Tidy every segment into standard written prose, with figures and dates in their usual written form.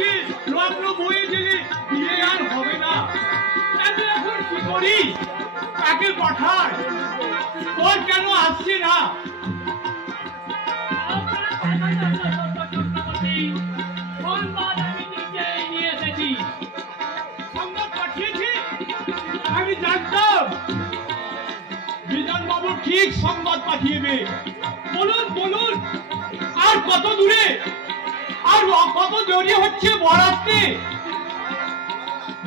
দেখছি লগ্ন বয়ে গেলে বিয়ে আর হবে না। আমি এখন কি করি, কাকে পাঠাই, তোর কেন আসছে না? আমি জানতাম বিধান বাবু ঠিক সংবাদ পাঠিয়েবে। বলুন বলুন, আর কত দূরে, আর কত দেরি হচ্ছে বরাতে?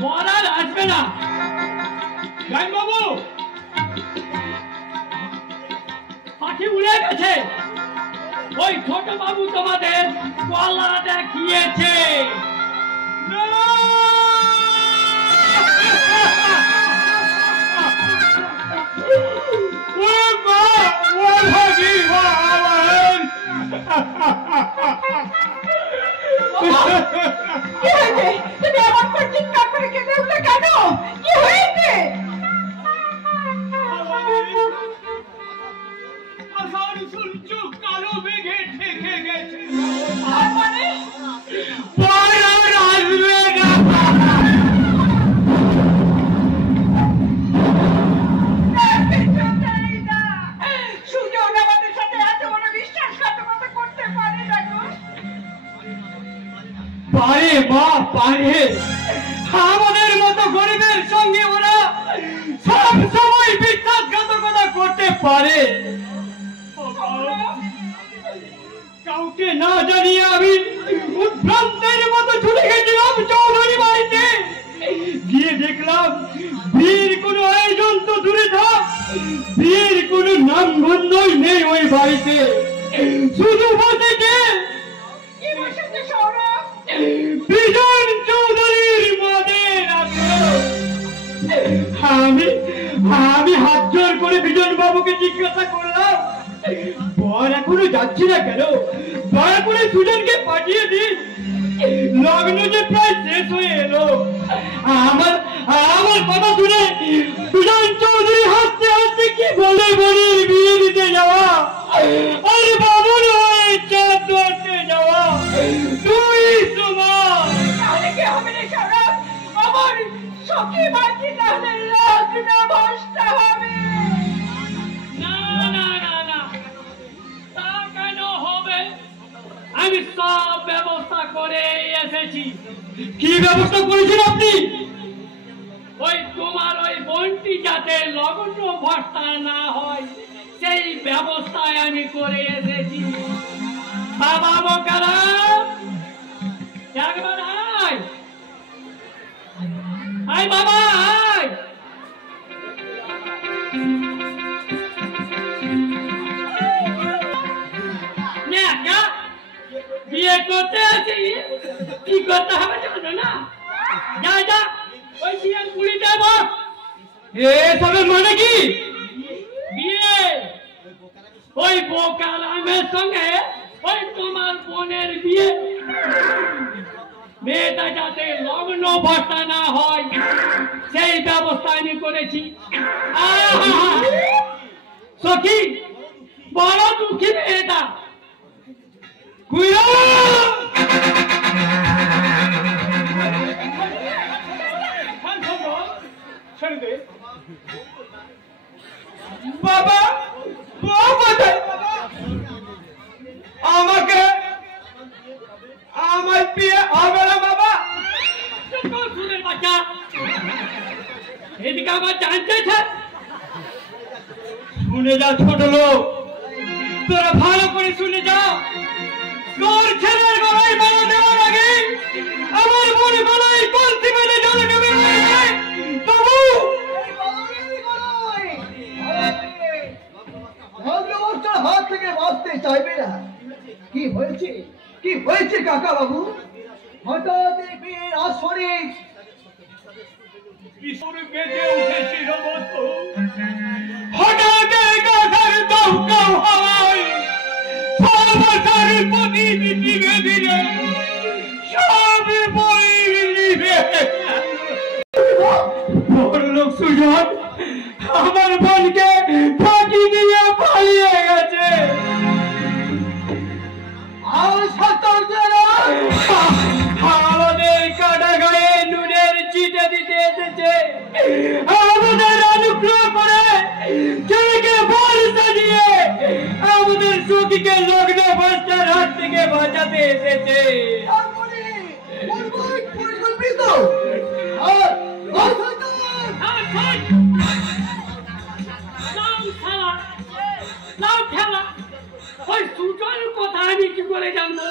বরাত আসবে না গান বাবু, পাখি উড়ে গেছে। ওই ছোট বাবু তোমাদের গলা দেখিয়েছে। কালো বেগে ঠেকে গেছে। পারে মা পারে, আমাদের মতো গরিবের সঙ্গে ওরা সব সময় বিশ্বাসঘাতকতা করতে পারে। কাউকে না জানিয়ে আমি উদ্ভ্রান্তের মতো ছুটে গেছিলাম চৌধুরী বাড়িতে। গিয়ে দেখলাম বীর কোনো আয়োজন তো দূরে থাক, বীর কোনো নাম গন্ধই নেই ওই বাড়িতে। শুধু বসেছে বিজন চৌধুরীর মদের। আমি হাত জোর করে বিজন বাবুকে জিজ্ঞাসা করলাম, বর এখনো যাচ্ছি না কেন, দয়া করে সুজনকে পাঠিয়ে দিন, লগ্ন যে প্রায় শেষ হয়ে এলো। আমার কথা শুনে সুজন চৌধুরী হাসতে হাসতে কি বলে বলে বিয়ে দিতে যাওয়া, আর বাবুর হয়ে চাঁদ ধরতে যাওয়া, তুই সমান। তাহলে কি হবে রে সৌরভ, আমার সখী বাকি তাহলে লগ্ন বসতে হবে। না না না না, তা কেন হবে? আমি সব ব্যবস্থা করে এসেছি। কি ব্যবস্থা করেছেন আপনি? ওই তোমার ওই বোনটি যাতে লগ্ন ভর্তা না হয় সেই ব্যবস্থায় আমি করে এসেছি। বাবা বোকারাম, একবার আয় আয় বাবা আয়। বিয়ে করতে আছি, কি করতে হবে জানো না? যা যা ওই বিয়ের কুড়িতে বস। এসবের মানে কি? বিয়ে ওই বোকারামের সঙ্গে ওই তোমার বোনের বিয়ে। মেয়েটা যাতে লগ্ন ভর্তা না হয় সেই ব্যবস্থা আমি করেছি। সখী বড় দুঃখী মেয়েটা। বাবা আমাকে আমার বিয়ে হবে না বাবা। বাচ্চা এদিকে আমার জানতে শুনে যা ছোট লোক, তোরা ভালো করে শুনে যা। তোর ছেলের গলায় মালা দেওয়ার আগে আমার মনে গলায় কলসি বেঁধে জলে ডুবে রয়েছে। তবু ভদ্রবর্ষার হাত থেকে বাঁচতে চাইবে না। কি হয়েছে, কি হয়েছে কাকা বাবু? হঠাৎ বিয়ের আসরে বেঁচে উঠেছিল হঠাৎ গাধার দৌকাও হাওয়ায় সর্বসার প্রতিনিধি বেঁধে সব বই নিবে। বড় লোক সুজন আমার বোনকে ফাঁকি দিয়ে পালিয়ে গেছে। আমার আমাদের অনুগ্রহ করে ছেলেকে বল সাজিয়ে আমাদের সখীকে লগ্ন অবস্থার হাত থেকে বাঁচাতে এসেছে। পরিকল্পিত ওই সুজনের কথা আমি কি করে জানবো?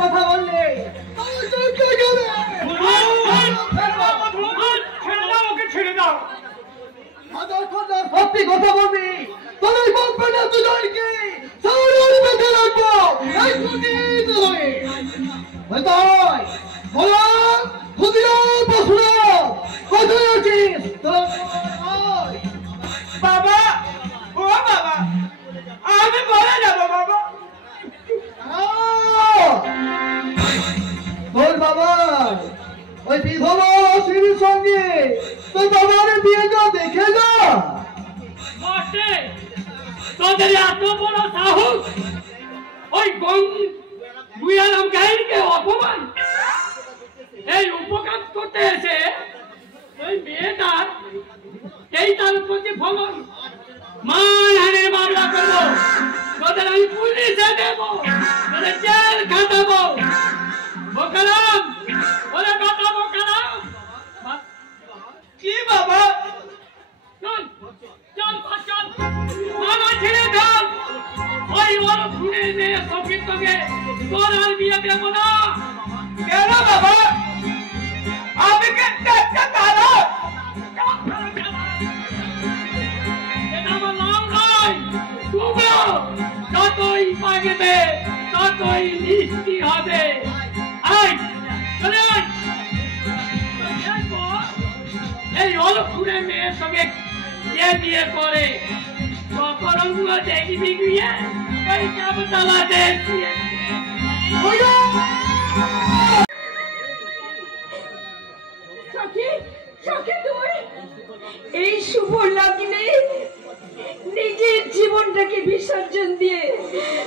কথা বললে ছেড়ে দাও। সত্যি কথা বলবি তোদের কোম্পানি দুজনকে বেঁধে রাখবো। বাবা, ও বাবা, আমি বলে যাবো বাবা। তোর বাবা ওই বিধবা শ্রীর সঙ্গে তোর বাবার বিয়েটা দেখে যা। তোদের এত বড় সাহস, ওই বুয়ারাম গাইনকে অপমান, এই উপকার করতে এসে ওই মেয়েটার এই তার প্রতিফলন মানহানির মামলা করবো। তোদের আমি পুলিশে দেবো, তোদের জেল খাটাবো। বোকারাম, ওরে কথা বোকারাম। কি বাবা? চল চল চল, আমার ছেড়ে চল। ওই ওর খুনের মেয়ে সখীর সঙ্গে তোর আর বিয়ে দেবো না। কেন বাবা? আমি কেটে কালো যতই পাগবে ততই মিষ্টি হবে। এই অলক্ষুরে মেয়ের সঙ্গে বিয়ে করে কখনো দেখবি গিয়ে ওই কাবতলা দেখিয়ে এই শুভ লগ্নে নিজের জীবনটাকে বিসর্জন দিয়ে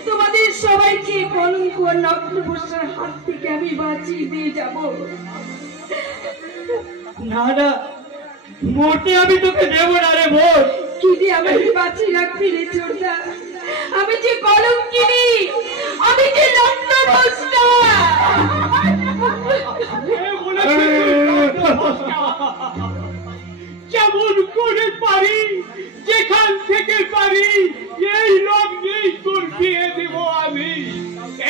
তোমাদের সবাইকে কলঙ্ক নগ্ন বর্ষার হাত থেকে আমি বাঁচিয়ে দিয়ে যাব। না না, মোটে আমি তোকে দেবো না রে বোন। কি দিয়ে আমাকে বাঁচিয়ে রাখবি রে চোরদা? আমি যে কলঙ্কিনী, আমি যে নগ্ন বর্ষা। যেমন করে পারি, যেখান থেকে পারি, এই লগ্নেই তোর বিয়ে দিব আমি।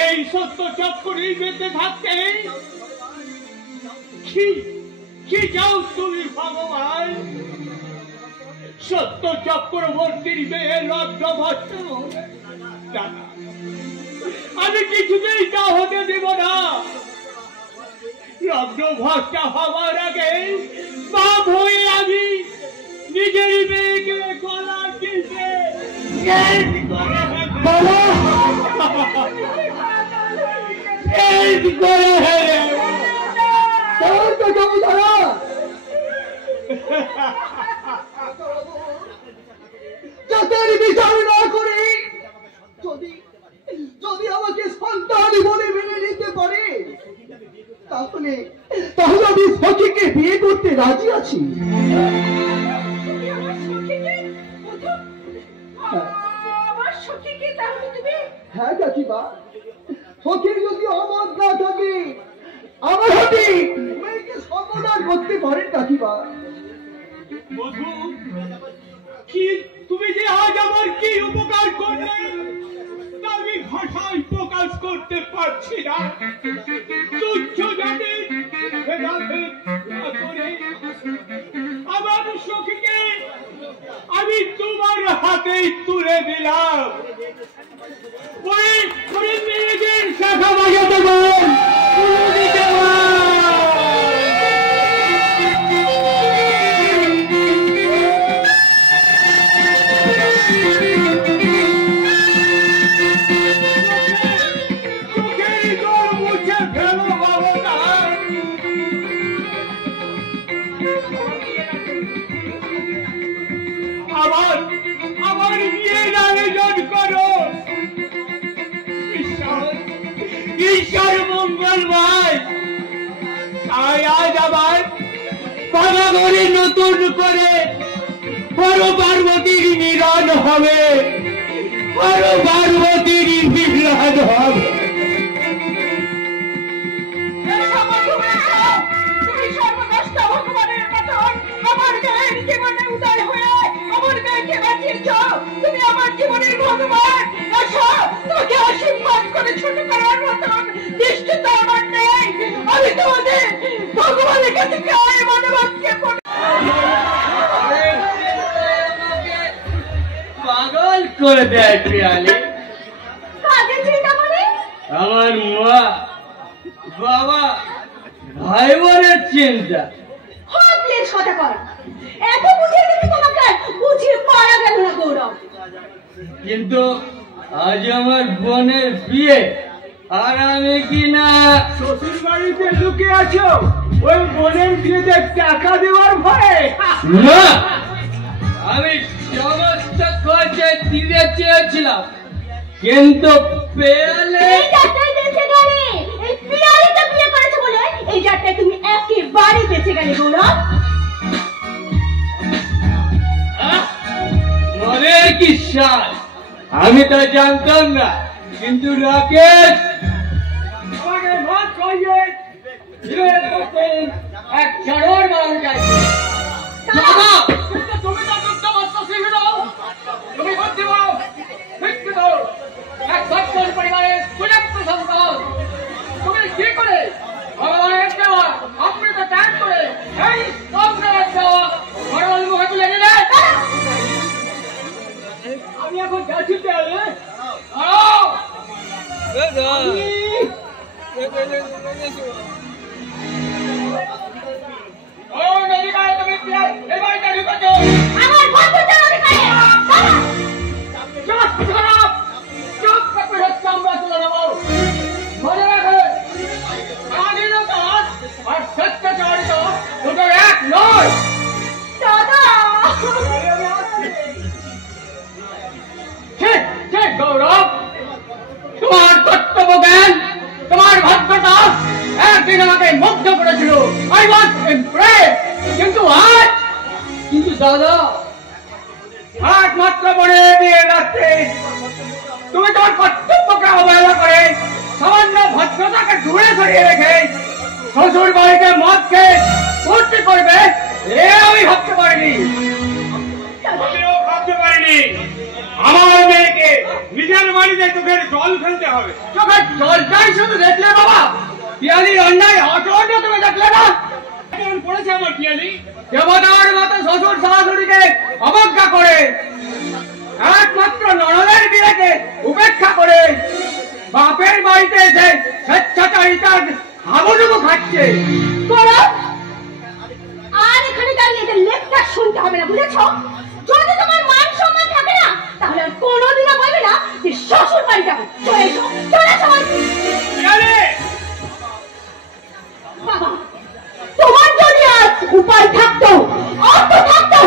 এই সত্য চক্করেই বেঁচে থাকতে কি যাও তুমি ভগবান? সত্য চক্রবর্তীর মেয়ে লগ্ন ভস্ত আমি কিছুতেই তা হতে দেব না। লগ্ন ভস্ত হওয়ার আগে বাপ হয়ে আমি নিজের মেয়েকে গলা দিতে বিচার না করে যদি আমাকে সন্তান বলে মেনে নিতে পারে তাহলে আমি সখীকে বিয়ে করতে রাজি আছি। হ্যাঁ কাকিমা, সখীর যদি অমত না থাকে আমার হাতে মেয়েকে সমাধান করতে পারেন কাকিমা। মধু, কি তুমি যে আজ আমার কি উপকার করলে আমি ভাষায় প্রকাশ করতে পারছি না। তুচ্ছ জাতি আমার সখীকে আমি তোমার হাতেই তুলে দিলাম। ওই মেয়েদের শাখা বাজাতে বল, তুলে দিতে আমার বিয়ের আয়োজন করো। ঈশ্বর মঙ্গলময়, আজ আবার পাড়াগড়ে নতুন করে বড় পার্বতীর মিলন হবে, বড় পার্বতীর মিলন হবে। তুমি সর্বনষ্ট ভগবানের মতন আমার মেয়ের জীবনে উদয় হয়ে আমার মেয়েকে বাঁচিয়েছ। তুমি আমার জীবনের ভগবান। তোমাকে আশীর্বাদ করে ছোট করার মতন দৃষ্টিতে আমার নেই। আমি তোমাদের ভগবানের কাছে গায়ে মনোবাক্যে পাগল করে দেয় পিয়ালি। কাজে চিন্তা করে আমার মা বাবা ভাই বোনের চিন্তা। প্লিজ কথা কর। এত বুঝিয়ে দিচ্ছি তোমাকে, বুঝিয়ে পারা গেল না গৌরব। কিন্তু আজ আমার বোনের বিয়ে, আর আমি কি না শ্বশুর বাড়িতে লুকে আছো ওই বোনের বিয়েতে টাকা দেওয়ার ভয়ে? না, আমি সমস্ত খরচে দিতে চেয়েছিলাম, কিন্তু পেয়ালে এই যাত্রায় বেঁচে গেলে। এই পিয়ালিটা বিয়ে করেছে বলে এই যাত্রায় তুমি একেবারে বেঁচে গেলে গৌরব। মনের কি সাজ, আমি তো জানতাম না। কিন্তু রাকেশ আমাকে ভাত খাইয়ে এক চড়র মাল চাইছে। তুমি তো দুঃখমস্ত শিখে দাও, তুমি বুদ্ধি দাও, শিক্ষিত দাও, এক সচ্ছল পরিবারের সুযোগ্য সন্তান। তুমি কি করে ভগবানের দেওয়া অমৃত ত্যাগ করে এই সংগ্রামের দেওয়া ভগবান মুখে তুলে নিলে? আমি এখন যাচ্ছি পেয়ালে। আমার বন্ধুটা অধিকারে আমরা তুলে নেব। মনে রাখে স্বাধীনতা আর সত্যচারিতা দুটো এক নয়। দাদা। গৌরব, তোমার কর্তব্য জ্ঞান, তোমার ভদ্রতা একদিন আমাকে মুগ্ধ করেছিল। I was impressed. কিন্তু দাদা, একমাত্র বনে বিয়ের রাত্রে তুমি তোমার কর্তব্যকে অবহেলা করে সামান্য ভদ্রতাকে দূরে সরিয়ে রেখে শ্বশুর বাড়িতে মদ খেয়ে ফুর্তি করবে, এ আমি ভাবতে পারিনি। আমিও ভাবতে পারিনি আমার মেয়েকে নিজের বাড়িতে চোখের জল ফেলতে হবে। চোখের জলটাই শুধু দেখলে বাবা, পিয়ালির অন্যায় আচরণ তুমি দেখলে না? কেমন পড়েছে আমার পিয়ালি? দেবতার মতো শ্বশুর শাশুড়িকে অবজ্ঞা করে, একমাত্র ননদের বিয়েকে উপেক্ষা করে বাপের বাড়িতে এসে স্বেচ্ছাচারিতার হাবুডুবু খাচ্ছে। আর এখানে দাঁড়িয়ে এদের লেকচার শুনতে হবে না, বুঝেছ? যদি তোমার মান সম্মান থাকে না, তাহলে আর কোনোদিনও বলবে না যে শ্বশুর বাড়ি যাবো। চলে এসো, চলে এসো। বাবা, তোমার যদি আজ উপায় থাকতো, অর্থ থাকতো,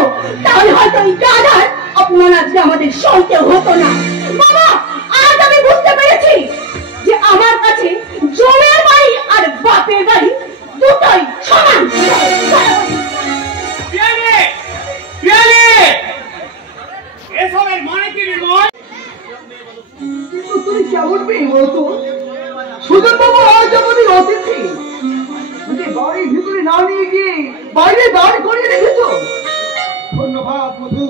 তাহলে হয়তো এই গাধার অপমান আজকে আমাদের সইতে হতো না। বাবা, আজ আমি বুঝতে পেরেছি যে আমার কাছে জমির বাড়ি আর বাপের বাড়ি দুটোই সমান। এসবের মানে কি নয়? তুমি কেমন মেয়ে বলতো? সুজন বাবু আজ আমাদের অতিথি, বাড়ির ভিতরে না নিয়ে গিয়ে বাইরে দাঁড় করিয়ে রেখেছো। ধন্যবাদ মধু,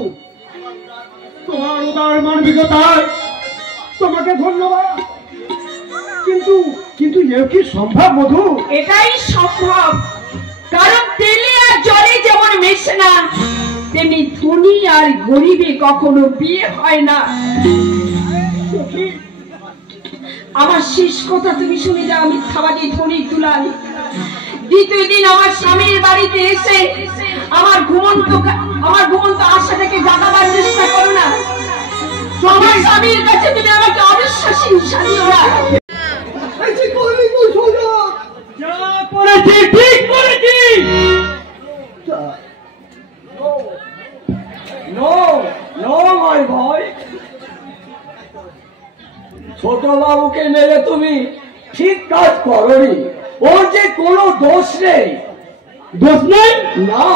তোমার উদার মানবিকতায় তোমাকে ধন্যবাদ। কিন্তু কিন্তু এ কি সম্ভব মধু? এটাই সম্ভব, কারণ তেলে আর জলে যেমন মেশে না, তেমনি ধনী আর গরিবে কখনো বিয়ে হয় না। আমার শেষ কথা তুমি শুনে যাও, আমি খাবারি ধনী তুলাল। দ্বিতীয় দিন আমার স্বামীর বাড়িতে এসে আমার ঘুমন্ত আশাটাকে জাগাবার চেষ্টা করো না। আমার স্বামীর কাছে তুমি আমাকে অবিশ্বাসী সাজিও না। ঠিক বলেছি। ছোট বাবুকে মেরে তুমি ঠিক কাজ করনি, ওর যে কোনো দোষ নেই দোষ নাই? না,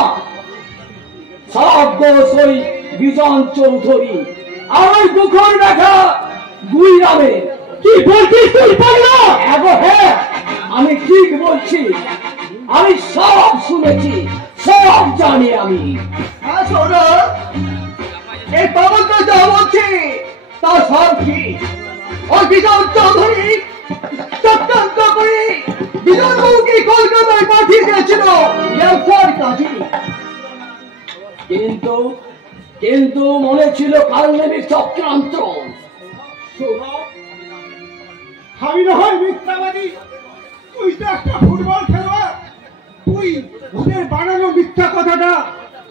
সব দোষ ওই বিজন চৌধুরী আর ওই দুঃখর দেখা দুই নামে। কি বলছিস তুই পাগলা? হ্যাঁ, আমি ঠিক বলছি, আমি সব শুনেছি, সব জানি আমি। শোনো, এই তদন্ত যা বলছি তা সব কি ওই বিজন চৌধুরী চক্রান্ত করে বিজন বাবুকে কলকাতায় পাঠিয়ে দিয়েছিল ব্যবসার কাজে। কিন্তু কিন্তু মনে ছিল কালনেমির চক্রান্ত। আমি না হয় মিথ্যাবাদী, তুই তো একটা ফুটবল খেলোয়াড়, তুই ওদের বানানো মিথ্যা কথাটা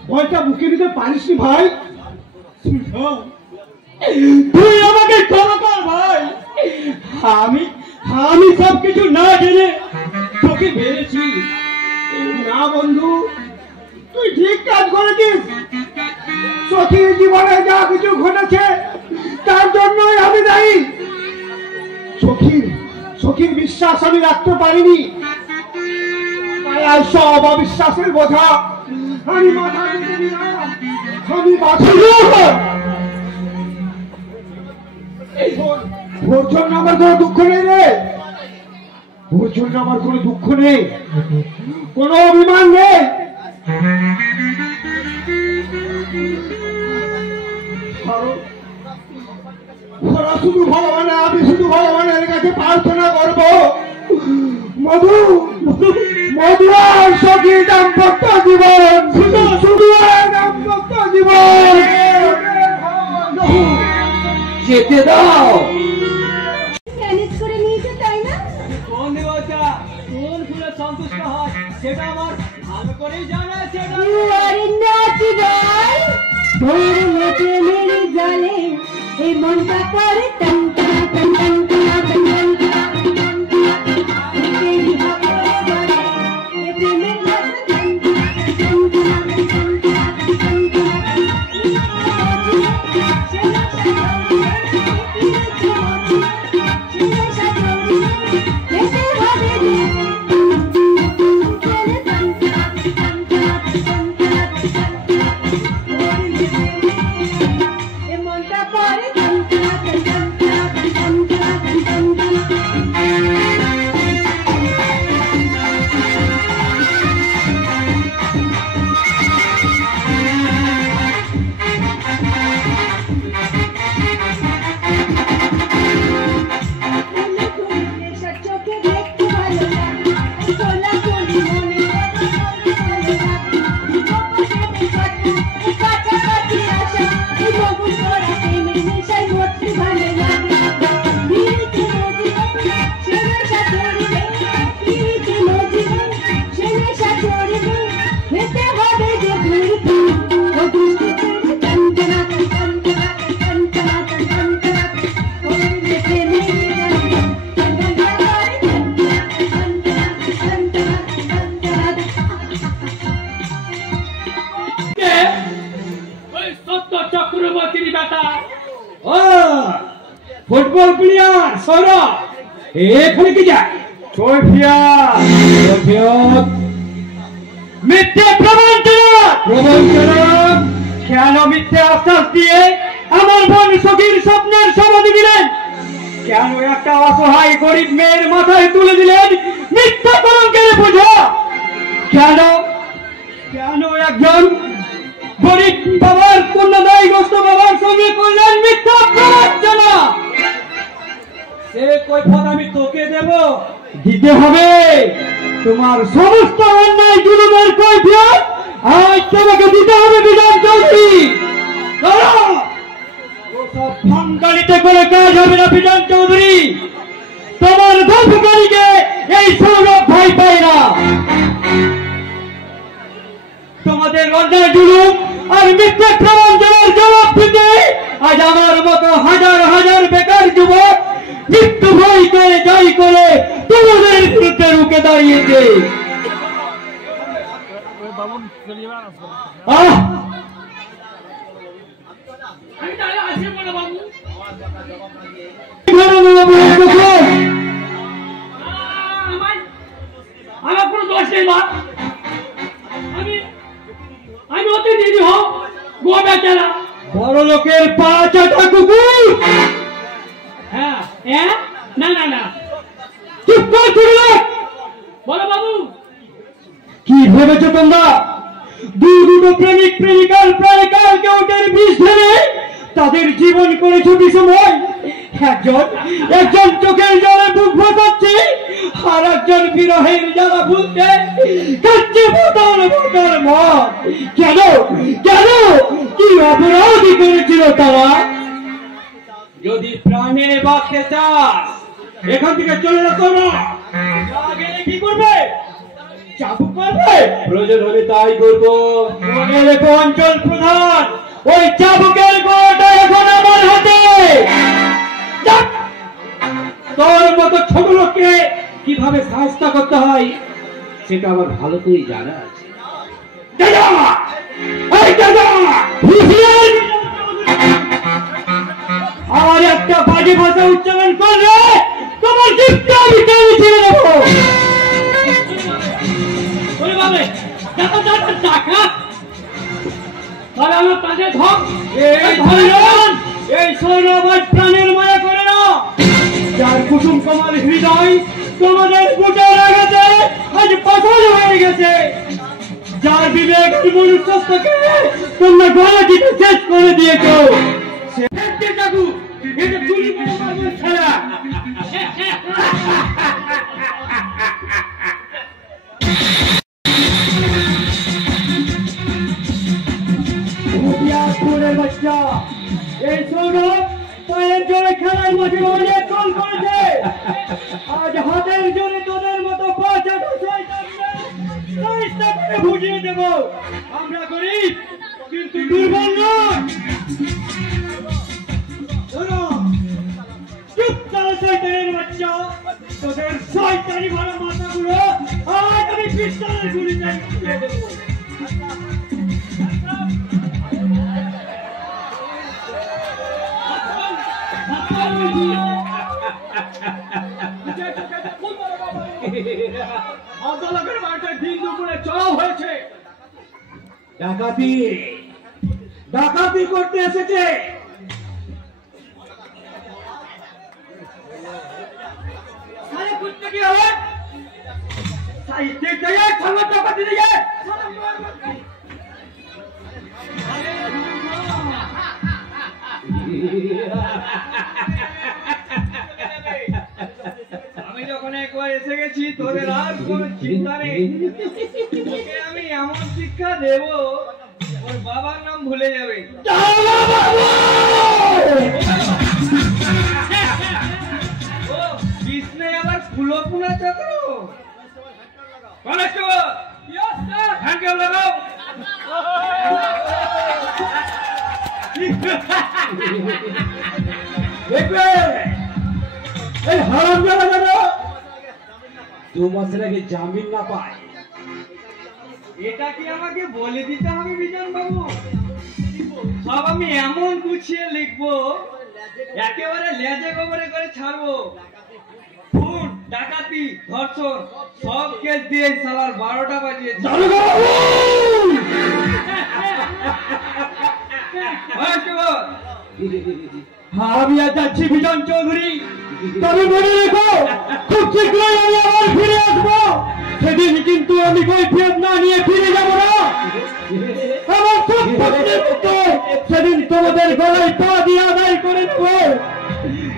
বলটা মুখে দিতে পারিসনি ভাই। তুই আমাকে ক্ষমা কর ভাই, আমি সবকিছু না জেনে তোকে মেরেছি। না বন্ধু, তুই ঠিক কাজ করেছিস। সখীর জীবনে যা কিছু ঘটেছে তার জন্যই আমি দায়ী। সখীর বিশ্বাস আমি রাখতে পারিনি, তাই আর সব অবিশ্বাসের বোঝা আমি মাথা দিতে দিলাম। আমি ওর জন্য আমার কোনো দুঃখ নেই রে, ওর জন্য আমার কোনো দুঃখ নেই, কোনো অভিমান নেই। ওরা শুধু ভগবানের, আমি শুধু ভগবানের কাছে প্রার্থনা করবো মধু মধু আর সখী দাম্পত্য জীবন, শুধু দাম্পত্য জীবন যেতে দাও। ম্যানেজ করে নিয়েছে তাই না? কোন দেবতা কোন ফুলে সন্তুষ্ট হয় সেটা আমার ভালো করেই জানা আছে। আরে নাচি ভাই, তোর মতে মেরে জালে এই মনটা করে টন টন টন টন টন টন টন। তেরি হাওয়া করে এ প্রেমের নাচ টন টন টন টন টন টন। ফুটবল প্লেয়ার সৌরভ এখানে কি যায়? মিথ্যে প্রবঞ্চনা কেন মিথ্যে আশ্বাস দিয়ে আমার বোন সখীর স্বপ্নের সমাধি দিলেন? কেন একটা অসহায় গরিব মেয়ের মাথায় তুলে দিলেন মিথ্যা কলঙ্কের বোঝা? কেন কেন একজন গরিব বাবার কন্যাদায়গ্রস্ত বাবার সঙ্গে করলেন মিথ্যা প্রবঞ্চনা? সে কৈফিয়ত আমি তোকে দেব, দিতে হবে। তোমার সমস্ত অন্যায় জুলুমের কৈফিয়ত আজ তোমাকে দিতে হবে বিজন চৌধুরী। ওসব ভাঙ্গালিতে করে কাজ হবে না বিজন চৌধুরী। তোমার গল্পকারীকে এই সৌরভ ভাই পায় না। তোমাদের অন্যায় জুলুম আর মিথ্যে প্রবঞ্চনার জবাব দিতে আজ আমার মতো হাজার হাজার বেকার যুবক মৃত্যু ভয় করে জয় করে তোমাদের বিরুদ্ধে রুখে দাঁড়িয়েছে। আমার কোনো দোষ নেই, আপনি দিদি হোক গো বেচারা বড় লোকের পা চাটা কুকুর। হ্যাঁ হ্যাঁ না না না চুপ কর চুড়ে বলো বাবু কি ভেবেছো তোমরা দুটো প্রেমিক প্রেমিকার প্রায় কালকে ওদের বিষ ঢেলে তাদের জীবন করেছো বিষময়। একজন চোখের জলে বুক ভাসাচ্ছে আর একজন বিরহের জ্বালা ভুলতে কাচ্ছে বোতল বোতল মদ। কেন কেন কি অপরাধী করেছিল তারা? যদি প্রাণে বাঁচতে চাস এখান থেকে চলে যেত না। গেলে কি করবে? চাবুক করবে? প্রয়োজন হলে তাই করবো। মনে রেখো অঞ্চল প্রধান ওই চাবুকের গোটা এখন আমার হাতে। তোর মতো ছোট লোককে কিভাবে সাহায্য করতে হয় সেটা আমার ভালো করেই জানা আছে। আর একটা বাজে ভাষা উচ্চারণ করলে তোমার জীবটা আমি টেনে ছেড়ে দেবো। এই সৌরভাজ প্রাণের মায়া করে না যার কুসুম কমাল হৃদয় তোমাদের বুটের আঘাতে আজ পাথর হয়ে গেছে, যার বিবেক মনুষ্যত্বকে তোমরা গলা টিপে শেষ করে দিয়েছো। খেলা বাচ্চা এই সৌরভ পায়ের জোরে খেলার মাঠে অনেক গোল করেছে, আজ হাতের জোরে তোদের মতো বুঝিয়ে দেব। আমরা গরিব কিন্তু দুর্বল নয়। চুপ চালা শয়তানের বাচ্চা, তোদের শয়তানি ভরা মাথাগুলো আজ আমি পিস্তলের গুলিতে ছুঁড়ে দেবো। ডাকাতি ডাকাতি করতে এসেছে। কি হবে? ডাকাতি দিকে আমি যখন একবার এসে গেছি তোদের আর কোন চিন্তা নেই। আমি এমন শিক্ষা দেব ওর বাবার নাম ভুলে যাবে। ও কৃষ্ণে আবার ফুলো ফুলা চক্র লাগাও। দেখবে এই হারাম জানা জানো 2 মাসের আগে জামিন না পায়। এটা কি আমাকে বলে দিতে হবে বিজন বাবু? সব আমি এমন গুছিয়ে লিখবো একেবারে লেজে গোবরে করে ছাড়বো। খুন ডাকাতি ধর্ষণ সব কেস দিয়ে সালার 12টা বাজিয়েছে। আমি আজ যাচ্ছি বিজন চৌধুরী, তবে মনে রেখো খুব শীঘ্রই আমি আবার ফিরে আসবো। সেদিন কিন্তু আমি কৈফিয়ত না নিয়ে ফিরে যাবো না। আমার সেদিন তোমাদের গলায় পা দিয়ে আদায় করে দেব,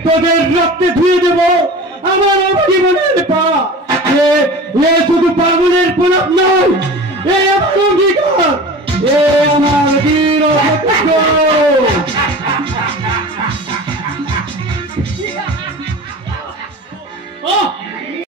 তোদের রক্তে ধুয়ে দেব আমার জীবনের পা। এ শুধু পাগলের প্রলাপ নয়, এ আমার অঙ্গীকার, এ আমার